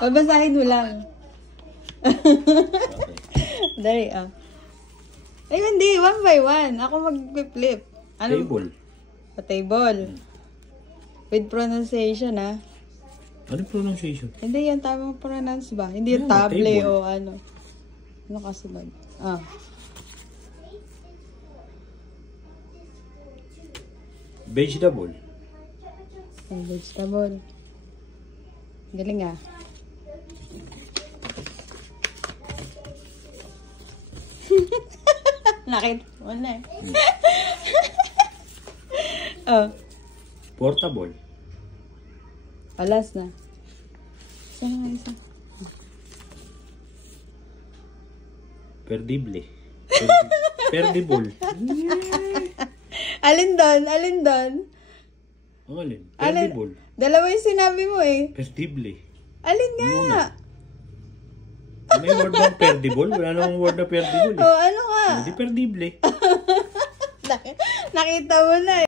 Babasahin mo lang. Dari, Ay, hindi. 1 by 1. Ako mag-flip. Ano? Table. Table. With pronunciation, Ano pronunciation? Hindi yan tamang pronounce ba? Hindi yung Yeah, table table. o ano. Ano kasunod? Vegetable. Vegetable. Galing Nakita mo na Portable. Alas na. Isa na nga isa. Perdible. Perdible. Alin doon? Alin doon? Ang alin? Perdible. Dalawa yung sinabi mo Perdible. Alin nga? May word bang perdible? Wala namang word na perdible. Ano nga? Hindi perdible. Nakita mo na